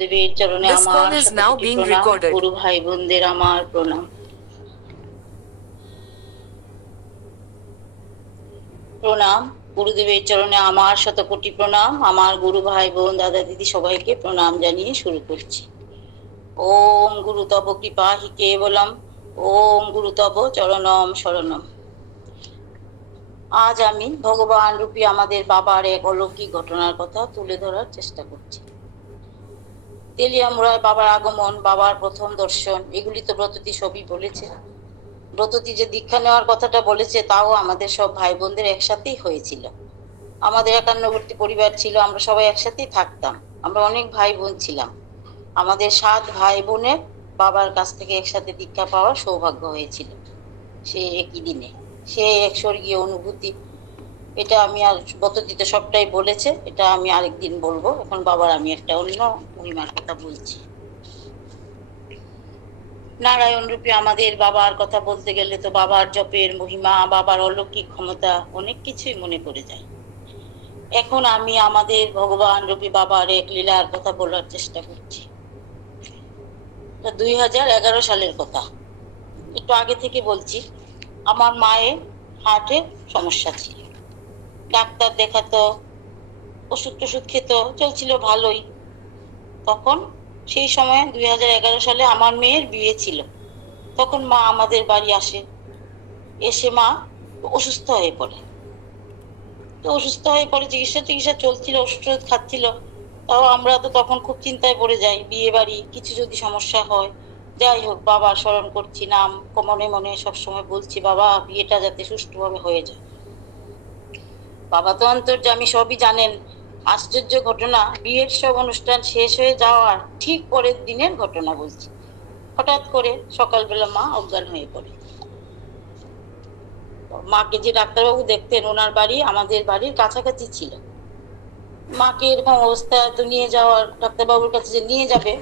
গুরুদেবের চরণে This আমার call is now শতকোটি being প্রণাম। recorded. গুরু ভাই বোনদের আমার প্রণাম। প্রণাম। গুরুদেবের চরণে আমার শতকোটি প্রণাম। আমার গুরু ভাই বোন দাদা দিদি সবাইকে প্রণাম জানিয়ে শুরু করছি। ওম গুরু তব কৃপা হি কেবলম, ওম গুরু তব চরণম শরণম। আজ আমি ভগবান রূপী আমাদের বাবার এক অলৌকিক ঘটনার কথা তুলে ধরার চেষ্টা করছি। তেলিয়ামুড়ায় বাবার আগমন, বাবার প্রথম দর্শন, এগুলি তো ব্রততী সবই বলেছে। ব্রততী যে দীক্ষা নেওয়ার কথাটা বলেছে তাও আমাদের সব ভাই বোনদের একসাথেই হয়েছিল। আমাদের একান্নবর্তী পরিবার ছিল, আমরা সবাই একসাথেই থাকতাম। আমরা অনেক ভাই বোন ছিলাম। আমাদের 7 ভাই বোনের বাবার কাছ থেকে একসাথে দীক্ষা পাওয়ার সৌভাগ্য হয়েছিল সে একই দিনে। সে এক স্বর্গীয় অনুভূতি। এটা আমি আর ব্রততীতে সবটাই বলেছে, এটা আমি আরেকদিন বলবো। এখন বাবার আমি একটা অন্য মহিমার কথা বলছি। নারায়ণ রূপী আমাদের বাবার কথা বলতে গেলে তো বাবার জপের মহিমা, বাবার অলৌকিক ক্ষমতা অনেক কিছুই মনে পড়ে যায়। এখন আমি আমাদের ভগবান রূপী বাবার এক লীলার কথা বলার চেষ্টা করছি। 2011 সালের কথা, একটু আগে থেকে বলছি। আমার মায়ের হার্টের সমস্যা ছিল, ডাক্তার দেখাতো, ওষুধ টষুধ খেত, চলছিল ভালোই। তখন সেই সময় 2011 সালে আমার মেয়ের বিয়ে ছিল। তখন মা আমাদের বাড়ি আসে। এসে মা অসুস্থ হয়ে পড়ে। তো অসুস্থ হয়ে পড়ে, চিকিৎসা চলছিল, ওষুধ খাচ্ছিল। তাও আমরা তো তখন খুব চিন্তায় পড়ে যাই, বিয়ে বাড়ি কিছু যদি সমস্যা হয়। যাই হোক, বাবা স্মরণ করছি, নাম মনে মনে সবসময় বলছি, বাবা বিয়েটা যাতে সুষ্ঠুভাবে হয়ে যায়। বাবা তো অন্তর্যামী, সবই জানেন। আশ্চর্য ঘটনা, বিয়ের সব অনুষ্ঠান শেষ হয়ে যাওয়ার ঠিক পরের দিনের ঘটনা বলছি। হঠাৎ করে সকালবেলা মা অজ্ঞান হয়ে পড়ে। মাকে যে ডাক্তারবাবু দেখতেন, ওনার বাড়ি আমাদের বাড়ির কাছাকাছি ছিল। মাকে এরকম অবস্থা তো নিয়ে যাওয়ার, ডাক্তারবাবুর কাছে যে নিয়ে যাবে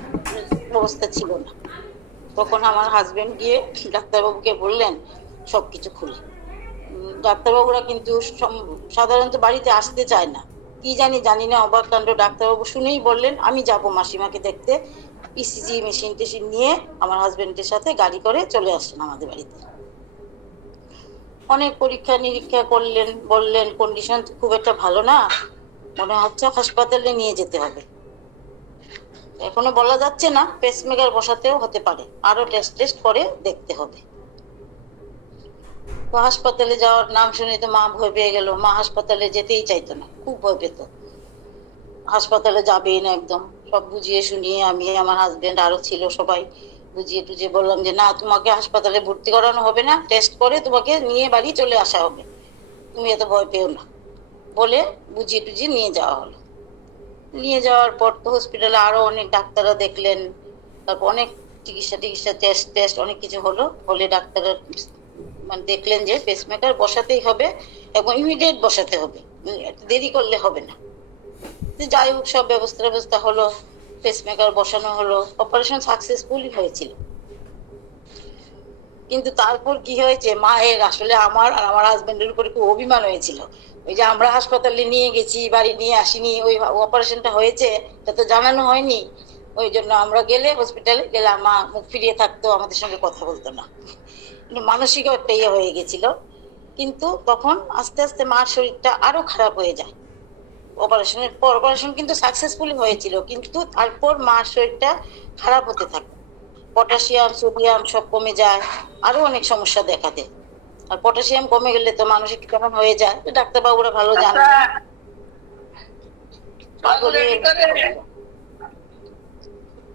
ব্যবস্থা ছিল না। তখন আমার হাজবেন্ড গিয়ে ডাক্তারবাবুকে বললেন সবকিছু খুলে। ডাক্তারবাবুরা কিন্তু সাধারণত বাড়িতে আসতে চায় না, কি জানি না, অবাক কাণ্ড। ডাক্তারবাবু শুনেই বললেন আমি যাব মাসিমাকে দেখতে। ইসিজি মেশিন টেশিন নিয়ে আমার হাজবেন্ডের সাথে গাড়ি করে চলে আসেন আমাদের বাড়িতে। অনেক পরীক্ষা নিরীক্ষা করলেন, বললেন কন্ডিশন খুব একটা ভালো না, মনে হচ্ছে হাসপাতালে নিয়ে যেতে হবে। এখনো বলা যাচ্ছে না, পেসমেকার বসাতেও হতে পারে, আরো টেস্ট করে দেখতে হবে। তো হাসপাতালে যাওয়ার নাম শুনে তো মা ভয় পেয়ে গেল। মা হাসপাতালে যেতেই চাইতো না, খুব ভয় পেত। হাসপাতালে যাবেই না একদম। সব বুঝিয়ে শুনিয়ে আমি, আমার হাজবেন্ড আরো ছিল, সবাই বুঝিয়ে টুঝিয়ে বললাম যে না, তোমাকে হাসপাতালে ভর্তি করানো হবে না, টেস্ট করে তোমাকে নিয়ে বাড়ি চলে আসা হবে, তুমি এত ভয় পেও না বলে বুঝিয়ে টুঝিয়ে নিয়ে যাওয়া হলো। নিয়ে যাওয়ার পর তো হসপিটালে আরো অনেক ডাক্তাররা দেখলেন, তারপর অনেক চিকিৎসা টেস্ট অনেক কিছু হলো। বলে ডাক্তাররা মানে দেখলেন যে পেসমেকার বসাতেই হবে এবং ইমিডিয়েট বসাতে হবে, দেরি করলে হবে না। যাই হোক, সব ব্যবস্থা হলো, পেসমেকার বসানো হলো, অপারেশন সাকসেসফুলি হয়েছিল। কিন্তু তারপর কি হয়েছে, মায়ের আসলে আমার আর আমার হাজবেন্ডের উপরে খুব অভিমান হয়েছিল। ওই যে আমরা হাসপাতালে নিয়ে গেছি, বাড়ি নিয়ে আসিনি, ওই অপারেশনটা হয়েছে তা তো জানানো হয়নি। ওই জন্য আমরা গেলে, হসপিটালে গেলে মা মুখ ফিরিয়ে থাকতো, আমাদের সঙ্গে কথা বলতো না। মানসিক একটা ইয়ে হয়ে গেছিল। কিন্তু তখন আস্তে আস্তে মার শরীরটা আরো খারাপ হয়ে যায়। অপারেশনের পর, অপারেশন কিন্তু সাকসেসফুলি হয়েছিল, কিন্তু তারপর মার শরীরটা খারাপ হতে থাকে। পটাশিয়াম সোডিয়াম সব কমে যায়, আরো অনেক সমস্যা দেখা দেয়। আর পটাশিয়াম কমে গেলে তো মানুষ একটু কেমন হয়ে যায়, ডাক্তারবাবুরা ভালো জানেন।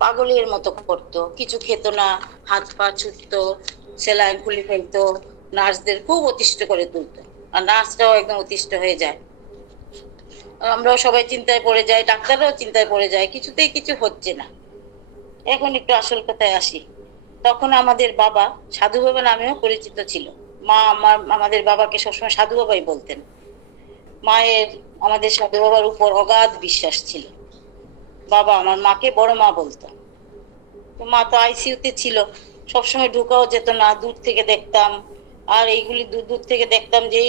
পাগলের মতো করতো, কিছু খেত না, হাত পা ছুটতো, সেলাইন খুলে ফেলতো, নার্সদের খুব অতিষ্ঠ করে তুলতো, আর নার্সরাও একদম অতিষ্ঠ হয়ে যায়। আমরাও সবাই চিন্তায় পড়ে যাই, ডাক্তাররাও চিন্তায় পড়ে যায়, কিছুতেই কিছু হচ্ছে না। এখন একটু আসল কথায় আসি। তখন আমাদের বাবা সাধু বাবা নামেও পরিচিত ছিল। মা আমাদের বাবাকে সবসময় সাধু বাবাই বলতেন। মায়ের আমাদের সাধু বাবার উপর অগাধ বিশ্বাস ছিল। বাবা আমার মাকে বড় মা বলতো। তো মা তো আইসিইউতে ছিল, সবসময় ঢুকাও যেত না, দূর থেকে দেখতাম। আর এইগুলি দূর থেকে দেখতাম যে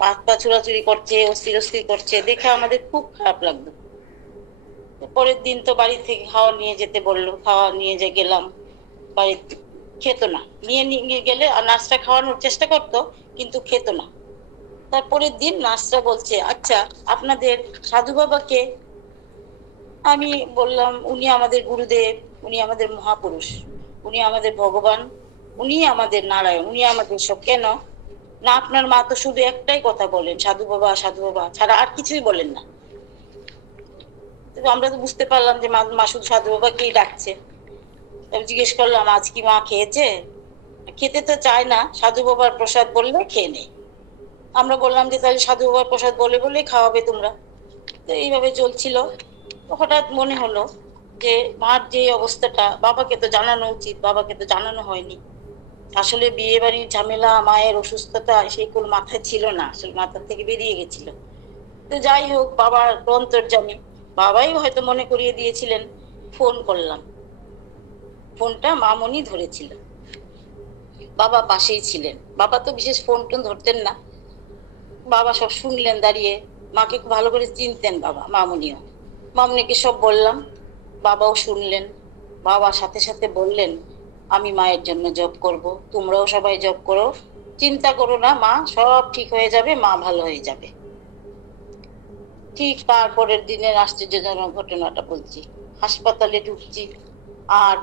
হাত পা চুরাচুরি করছে, অস্থির করছে, দেখে আমাদের খুব খারাপ লাগতো। পরের দিন তো বাড়ি থেকে খাওয়া নিয়ে যেতে বললো, খাওয়া নিয়ে যে গেলাম, বাড়িতে খেত না। নিয়ে গেলে নার্সরা খাওয়ানোর চেষ্টা করতো, কিন্তু খেত না। তারপরের দিন নার্সরা বলছে, আচ্ছা আপনাদের সাধু বাবাকে? আমি বললাম, উনি আমাদের গুরুদেব, উনি আমাদের মহাপুরুষ, উনি আমাদের ভগবান, উনি আমাদের নারায়ণ, উনি আমাদের সব। কেন না? আপনার মা তো শুধু একটাই কথা বলেন, সাধু বাবা ছাড়া আর কিছুই বলেন না। আমরা তো বুঝতে পারলাম যে মা শুধু সাধু বাবাকেই ডাকছে। জিজ্ঞেস করলাম, আজ কি মা খেয়েছে? খেতে তো চায় না, সাধু বাবার প্রসাদ বললে খেয়ে নেই। আমরা বললাম যে তাহলে সাধু বাবার প্রসাদ বলে বলেই খাওয়াবে তোমরা। তো এইভাবে চলছিল। হঠাৎ মনে হলো যে মার যে অবস্থাটা, বাবাকে তো জানানো উচিত, বাবাকে তো জানানো হয়নি। আসলে বিয়ে বাড়ির ঝামেলা, মায়ের অসুস্থতা, সেইগুলো মাথায় ছিল না, আসলে মাথার থেকে বেরিয়ে গেছিল। তো যাই হোক, বাবার অন্তর্যামী, বাবাই হয়তো মনে করিয়ে দিয়েছিলেন। ফোন করলাম, ফোনটা মামনি ধরেছিল, বাবা পাশেই ছিলেন। বাবা তো বিশেষ ফোন টোন ধরতেন না, বাবা সব শুনলেন দাঁড়িয়ে। মাকে খুব ভালো করে চিনতেন বাবা, মামনিও। মামনিকে সব বললাম, বাবাও শুনলেন। বাবা সাথে সাথে বললেন, আমি মায়ের জন্য জব করব, তোমরাও সবাই জব করো, চিন্তা করো না মা, সব ঠিক হয়ে যাবে, মা ভালো হয়ে যাবে। ঠিক তারপরের দিনের আশ্চর্যজনক ঘটনাটা বলছি। হাসপাতালে ঢুকছি, আর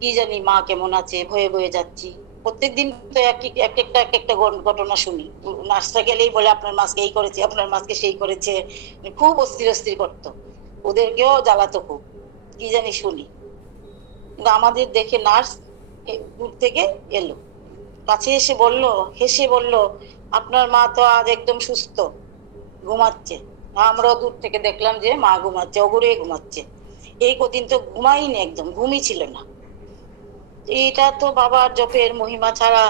কি জানি মা কেমন আছে, ভয়ে ভয়ে যাচ্ছি। প্রত্যেকদিন তো এক একটা ঘটনা শুনি। নার্সরা গেলেই বলে, আপনার মাকে এই করেছে, আপনার মাকে সেই করেছে। খুব অস্থির করতো, ওদেরকেও জ্বালাতো খুব, কি জানি শুনি। কিন্তু আমাদের দেখে নার্স দূর থেকে এলো, কাছে এসে বলল, হেসে বলল, আপনার মা তো আজ একদম সুস্থ, ঘুমাচ্ছে। আমরাও দূর থেকে দেখলাম যে মা ঘুমাচ্ছে, অগুরে ঘুমাচ্ছে। এই কদিন তো ঘুমাইনি, একদম ঘুমই ছিল না। এটা তো বাবার জপের মহিমা ছাড়া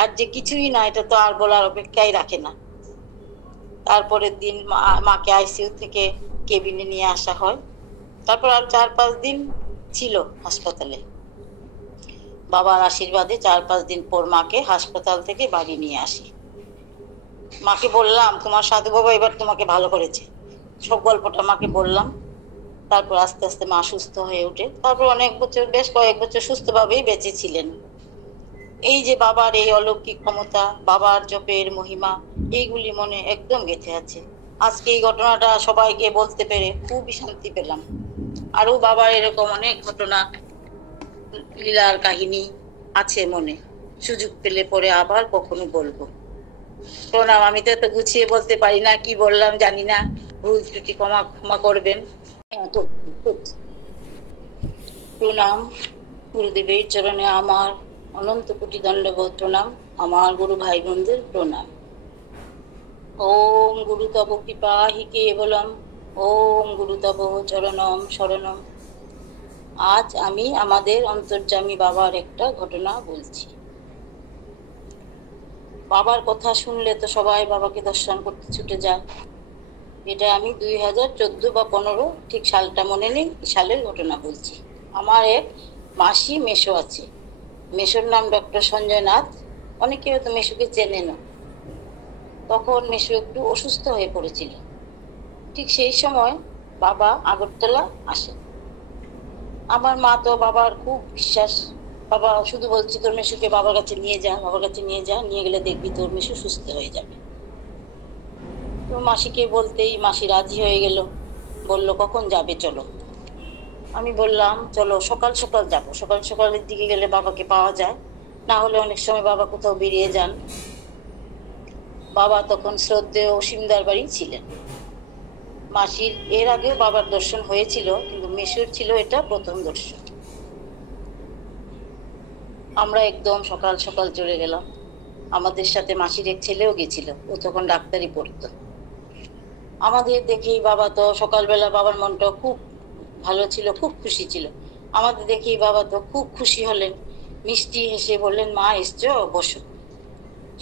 আর যে কিছুই না, এটা তো আর বলার অপেক্ষাই রাখে না। তারপরের দিন মাকে আইসিইউ থেকে কেবিনে নিয়ে আসা হয়। তারপর আর 4-5 দিন ছিল হাসপাতালে। বাবার আশীর্বাদে 4-5 দিন পর মাকে হাসপাতাল থেকে বাড়ি নিয়ে আসি। মাকে বললাম, তোমার সাধু বাবা এবার তোমাকে ভালো করেছে। সব গল্পটা মাকে বললাম। তারপর আস্তে আস্তে মা সুস্থ হয়ে ওঠে। তারপর অনেক বছর, বেশ কয়েক বছর সুস্থভাবেই বেঁচে ছিলেন। এই যে বাবার এই অলৌকিক ক্ষমতা, বাবার জপের মহিমা, এইগুলি মনে একদম গেঁথে আছে। আজকে এই ঘটনাটা সবাইকে বলতে পেরে খুবই শান্তি পেলাম। আরো বাবার এরকম অনেক ঘটনা, লীলার কাহিনী আছে মনে, সুযোগ পেলে পরে আবার কখনো বলবো। প্রণাম। আমি তো এত গুছিয়ে বলতে পারি না, কি বললাম জানি না, ভুল ত্রুটি ক্ষমা করবেন। প্রণাম। গুরুদেবের চরণে আমার অনন্ত কোটি দণ্ডবোধ প্রণাম। আমার গুরু ভাই বোনদের প্রণাম। ওম গুরু তব কৃপা হি কেবলম, ওম গুরু তব চরণম শরণম। আজ আমি আমাদের অন্তর্যামী বাবার একটা ঘটনা বলছি। বাবার কথা শুনলে তো সবাই বাবাকে দর্শন করতে ছুটে যায়। এটা আমি 2014 বা 15, ঠিক সালটা মনে নেই, সালের ঘটনা বলছি। আমার এক মাসি মেসো আছে, মেসোর নাম ডক্টর সঞ্জয় নাথ। অনেকে হয়তো মেসোকে চেনেন। তখন মেসো একটু অসুস্থ হয়ে পড়েছিল। ঠিক সেই সময় বাবা আগরতলা আসেন। আমার মা তো বাবার খুব বিশ্বাস। বাবা শুধু বলছি, তোর মেসোকে বাবার কাছে নিয়ে যা, বাবার কাছে নিয়ে যা, নিয়ে গেলে দেখবি তোর মেসো সুস্থ হয়ে যাবে। তো মাসিকে বলতেই মাসি রাজি হয়ে গেল, বলল কখন যাবে চলো। আমি বললাম চলো সকাল সকাল যাবো, সকাল সকালের দিকে গেলে বাবাকে পাওয়া যায়, না হলে অনেক সময় বাবা কোথাও বেরিয়ে যান। বাবা তখন শ্রদ্ধেয় অসীমদার বাড়ি ছিলেন। মাসির এর আগেও বাবার দর্শন হয়েছিল, কিন্তু মেসোর ছিল এটা প্রথম দর্শন। আমরা একদম সকাল সকাল চলে গেলাম। আমাদের সাথে মাসির এক ছেলেও গেছিল, ও তখন ডাক্তারি পড়তো। আমাদের দেখেই বাবা তো সকালবেলা, বাবার মনটা খুব ভালো ছিল, খুব খুশি ছিল। আমাদের দেখেই বাবা তো খুব খুশি হলেন, মিষ্টি হেসে বললেন, মা এসছো, বসো।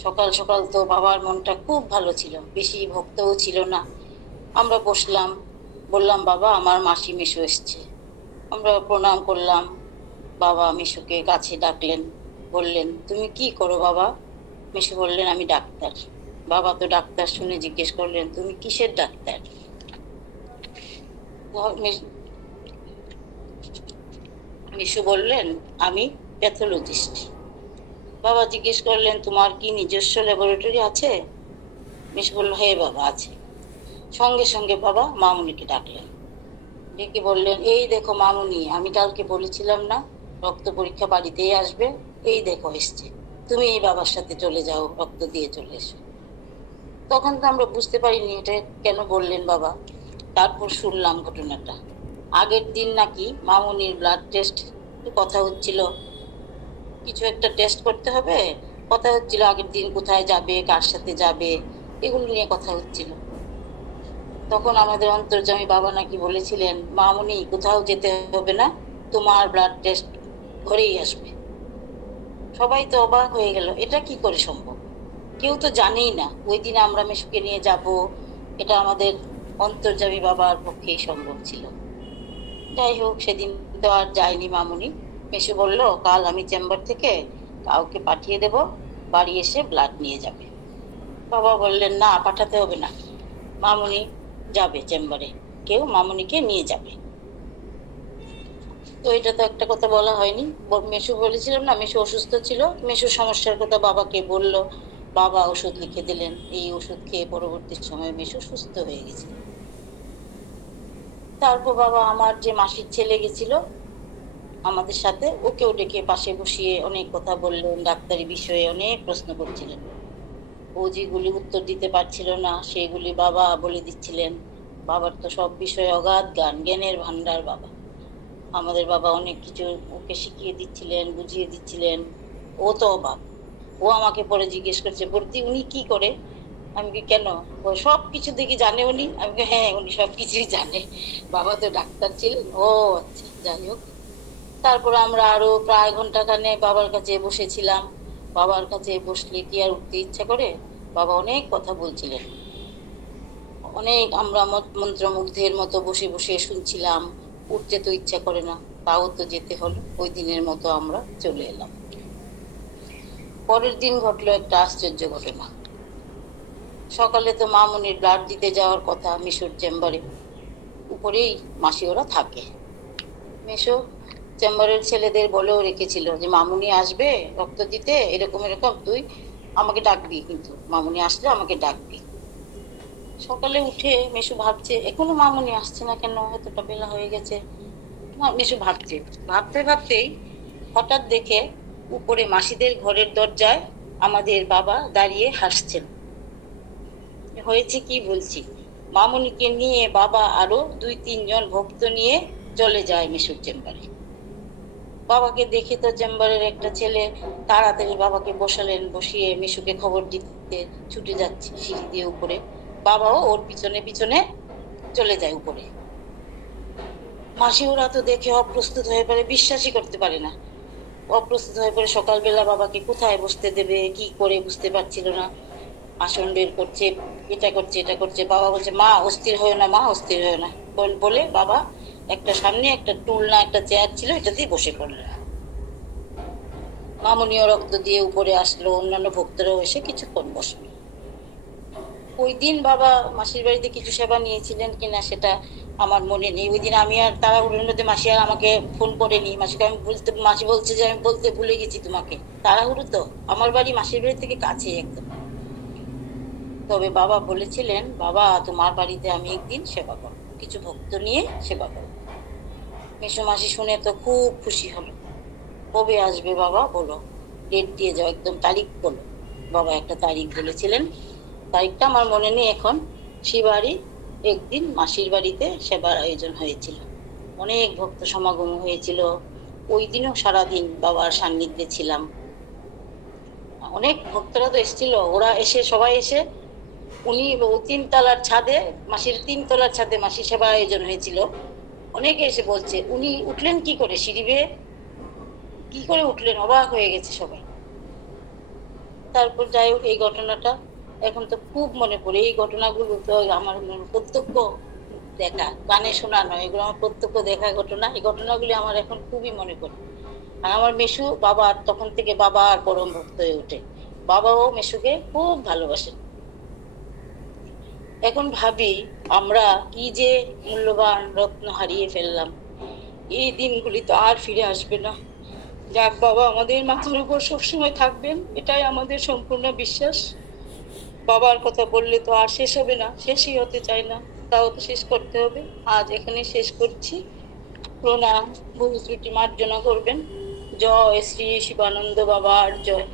সকাল সকাল তো বাবার মনটা খুব ভালো ছিল, বেশি ভক্তও ছিল না। আমরা বসলাম, বললাম, বাবা আমার মাসি মেসো এসছে। আমরা প্রণাম করলাম। বাবা মেসোকে কাছে ডাকলেন, বললেন, তুমি কি করো বাবা? মেসো বললেন, আমি ডাক্তার। বাবা তো ডাক্তার শুনে জিজ্ঞেস করলেন, তুমি কিসের ডাক্তার? মিশু বললেন, আমি প্যাথোলজিস্ট। বাবা জিজ্ঞেস করলেন, তোমার কি নিজস্ব ল্যাবরেটরি আছে? মিশু বলল, হ্যাঁ বাবা আছে। সঙ্গে সঙ্গে বাবা মামুনিকে ডাকলেন, ডেকে বললেন, এই দেখো মামুনি, আমি কালকে বলেছিলাম না রক্ত পরীক্ষা বাড়িতেই আসবে, এই দেখো এসছে, তুমি এই বাবার সাথে চলে যাও, রক্ত দিয়ে চলে এসো। তখন তো আমরা বুঝতে পারিনি এটা কেন বললেন বাবা। তারপর শুনলাম ঘটনাটা। আগের দিন নাকি মামুনির ব্লাড টেস্ট কথা হচ্ছিল, কিছু একটা টেস্ট করতে হবে, কথা হচ্ছিল আগের দিন কোথায় যাবে, কার সাথে যাবে, এগুলো নিয়ে কথা হচ্ছিল। তখন আমাদের অন্তর্যামী বাবা নাকি বলেছিলেন, মামুনি কোথাও যেতে হবে না, তোমার ব্লাড টেস্ট ঘরেই আসবে। সবাই তো অবাক হয়ে গেল, এটা কি করে সম্ভব? কেউ তো জানেই না ওই দিন আমরা মেশুকে নিয়ে যাব, এটা আমাদের অন্তর্যামী বাবার পক্ষেই সম্ভব ছিল। যাই হোক, সেদিন তো আর যায়নি মামুনি। মেশু বলল, কাল আমি চেম্বার থেকে কাউকে পাঠিয়ে দেব, বাড়ি এসে ব্লাড নিয়ে যাবে। বাবা বললেন, না পাঠাতে হবে না, মামুনি যাবে চেম্বারে, কেউ মামুনিকে নিয়ে যাবে। তো এটা তো একটা কথা বলা হয়নি। মেশু বলেছিলাম না মেশু অসুস্থ ছিল, মেশুর সমস্যার কথা বাবাকে বলল, বাবা ওষুধ লিখে দিলেন। এই ওষুধ খেয়ে পরবর্তী সময় মেশু সুস্থ হয়ে গেছিল। তারপর বাবা আমার যে মাসির ছেলে গেছিল আমাদের সাথে, ওকেও ডেকে পাশে বসিয়ে অনেক কথা বললেন, ডাক্তারি বিষয়ে অনেক প্রশ্ন করছিলেন। ও যেগুলি উত্তর দিতে পারছিল না সেগুলি বাবা বলে দিচ্ছিলেন। বাবার তো সব বিষয়ে অগাধ জ্ঞানের ভান্ডার বাবা। আমাদের বাবা অনেক কিছু ওকে শিখিয়ে দিচ্ছিলেন, বুঝিয়ে দিচ্ছিলেন। ও তো অবাক, ও আমাকে পরে জিজ্ঞেস করছে, বর্তি উনি কি করে? আমি কি কেন, ও সব কিছু দেখি জানে উনি? আমি হ্যাঁ উনি সব কিছুই জানে, বাবা তো ডাক্তার ছিলেন। ও আচ্ছা, যাই হোক। তারপর আমরা আরো প্রায় ঘন্টাখানে বাবার কাছে বসেছিলাম। বাবার কাছে বসলে কি আর উঠতে ইচ্ছা করে? বাবা অনেক কথা বলছিলেন, অনেক আমরা মন্ত্রমুগ্ধের মতো বসে বসে শুনছিলাম। উঠতে তো ইচ্ছা করে না, তাও তো যেতে হলো। ওই দিনের মতো আমরা চলে এলাম। পরের দিন ঘটলো একটা আশ্চর্য ঘটনা। সকালে তো মামুনির ব্লাড দিতে যাওয়ার কথা মিশুর চেম্বারে, উপরেই মাসি ওরা থাকে। মেশো চেম্বারের ছেলেদের বলেও রেখেছিল যে মামুনি আসবে রক্ত দিতে, এরকম এরকম, তুই আমাকে ডাকবি, কিন্তু মামুনি আসলে আমাকে ডাকবি। সকালে উঠে মেশু ভাবছে, এখনো মামুনি আসছে না কেন, এতটা বেলা হয়ে গেছে। মেশু ভাবছে, ভাবতে ভাবতেই হঠাৎ দেখে উপরে মাসিদের ঘরের দরজায় আমাদের বাবা দাঁড়িয়ে হাসছেন। হয়েছে কি বলছি, মামুনিকে নিয়ে বাবা আরো 2-3 জন ভক্ত নিয়ে চলে যায় মেশুর চেম্বারে। বাবাকে দেখে তো চেম্বারের একটা ছেলে তাড়াতাড়ি বাবাকে বসালেন, বসিয়ে মিশুকে খবর দিতে ছুটে যাচ্ছে সিঁড়ি দিয়ে উপরে। বাবাও ওর পিছনে পিছনে চলে যায় উপরে। মাসি ওরা তো দেখে অপ্রস্তুত হয়ে পড়ে, বিশ্বাসই করতে পারে না। অপ্রস্তুত হয়ে পড়ে, সকালবেলা বাবাকে কোথায় বসতে দেবে, কি করে বুঝতে পারছিল না। আসন বের করছে, এটা করছে এটা করছে। বাবা বলছে, মা অস্থির হয়ে না, মা অস্থির হয়ে না বলে বাবা একটা সামনে একটা টুল না একটা চেয়ার ছিল, এটা দিয়ে বসে পড়লেন। মামুনিও রক্ত দিয়ে উপরে আসলো, অন্যান্য ভক্তরাও এসে কিছুক্ষণ বসলো। ওই দিন বাবা মাসির বাড়িতে কিছু সেবা নিয়েছিলেন কিনা সেটা আমার মনে নেই। ওই দিন আমি আর তাড়াহুড়োর মধ্যে মাসি আর আমাকে ফোন করেনি। মাসিকে আমি মাসি বলছে যে আমি বলতে ভুলে গেছি তোমাকে। তাড়াহুড়ো তো, আমার বাড়ি মাসির বাড়ি থেকে কাছেই একদম। তবে বাবা বলেছিলেন, বাবা তোমার বাড়িতে আমি একদিন সেবা করবো, কিছু ভক্ত নিয়ে সেবা করবো। মেসো মাসি শুনে তো খুব খুশি হলো। কবে আসবে বাবা বলো, ডেট দিয়ে যাও, একদম তারিখ বলো। বাবা একটা তারিখ বলেছিলেন, তারিখটা আমার মনে নেই এখন। শিবাড়ি একদিন মাসির বাড়িতে সেবার আয়োজন হয়েছিল, অনেক ভক্ত সমাগম হয়েছিল। ওই দিনও সারাদিন বাবার সান্নিধ্যে ছিলাম। অনেক ভক্তরা তো এসেছিল, ওরা এসে সবাই এসে উনি 3 তলার ছাদে, মাসির 3 তলার ছাদে মাসির সেবা আয়োজন হয়েছিল। অনেকে এসে বলছে, উনি উঠলেন কি করে, সিঁড়ি বেয়ে কি করে উঠলেন, অবাক হয়ে গেছে সবাই। তারপর যাই হোক, এই ঘটনাটা এখন তো খুব মনে পড়ে। এই ঘটনাগুলো তো আমার প্রত্যক্ষ দেখা, কানে শোনা নয়, এগুলো আমার প্রত্যক্ষ দেখা ঘটনা। এই ঘটনাগুলি আমার এখন খুবই মনে পড়ে। আর আমার মেশু বাবার তখন থেকে বাবা আর পরম ভক্ত হয়ে ওঠে। বাবাও মেশুকে খুব ভালোবাসেন। এখন ভাবি আমরা কি যে মূল্যবান রত্ন হারিয়ে ফেললাম। এই দিনগুলি তো আর ফিরে আসবে না। যাক, বাবা আমাদের মাথার উপর সবসময় থাকবেন, এটাই আমাদের সম্পূর্ণ বিশ্বাস। বাবার কথা বললে তো আর শেষ হবে না, শেষই হতে চায় না, তাও তো শেষ করতে হবে। আজ এখানে শেষ করছি। প্রণাম, ভুল ত্রুটি মার্জনা করবেন। জয় শ্রী শিবানন্দ বাবার জয়।